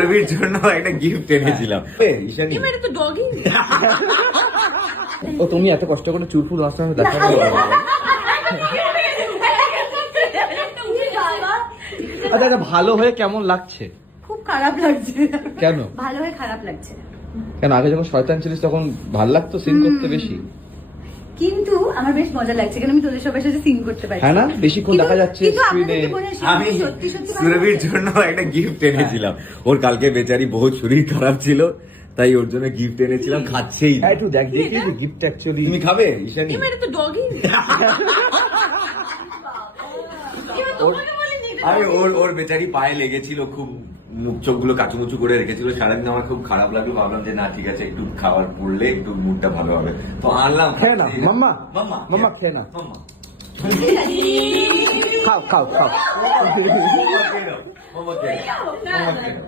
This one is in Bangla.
রবির জন্য একটা গিফট এনেছিলাম। ঈশানী এটা তো ডগি। ও তুমি এত কষ্ট করে চুলফুল আসতে আমি দেখা আচ্ছা এটা ভালো হয়ে কেমন লাগছে? খুব খারাপ লাগছে। কেন? ভালো হয়ে খারাপ লাগছে। কেন আগে যখন শয়তান ছিলিস তখন ভাল লাগতো সিন করতে বেশি? কিন্তু আমার বেশ মজা লাগছে কারণ আমি তোদের সবার সাথে সিং করতে পারি। হ্যাঁ না, বেশিক্ষণ দেখা যাচ্ছে স্ক্রিনে। আমি সুরভির জন্য একটা গিফট এনেছিলাম। ওর কালকে বেচারি বহুত শরীর খারাপ ছিল, তাই ওর জন্য গিফট এনেছিলাম। খাচ্ছেই না। একটু দেখ দেখি গিফট অ্যাকচুয়ালি তুমি খাবে ঈশানী? এটা তো ডগি। আমি ওর বেচারি পায়ে লেগেছিল, খুব মুখ চোখ গুলো কাচুমুচু করে রেখেছিল সারাদিন। আমার খুব খারাপ লাগলো, ভাবলাম যে না ঠিক আছে একটু খাবার পড়লে একটু মুডটা ভালো হবে, তো আনলাম। খেয়ে না মাম্মা, মাম্মা মাম্মা খেয়ে না, মাম্মা খাও খাও খাও। মাম্মা খেয়ে নাও, মাম্মা খেয়ে নাও, মাম্মা খেয়ে নাও।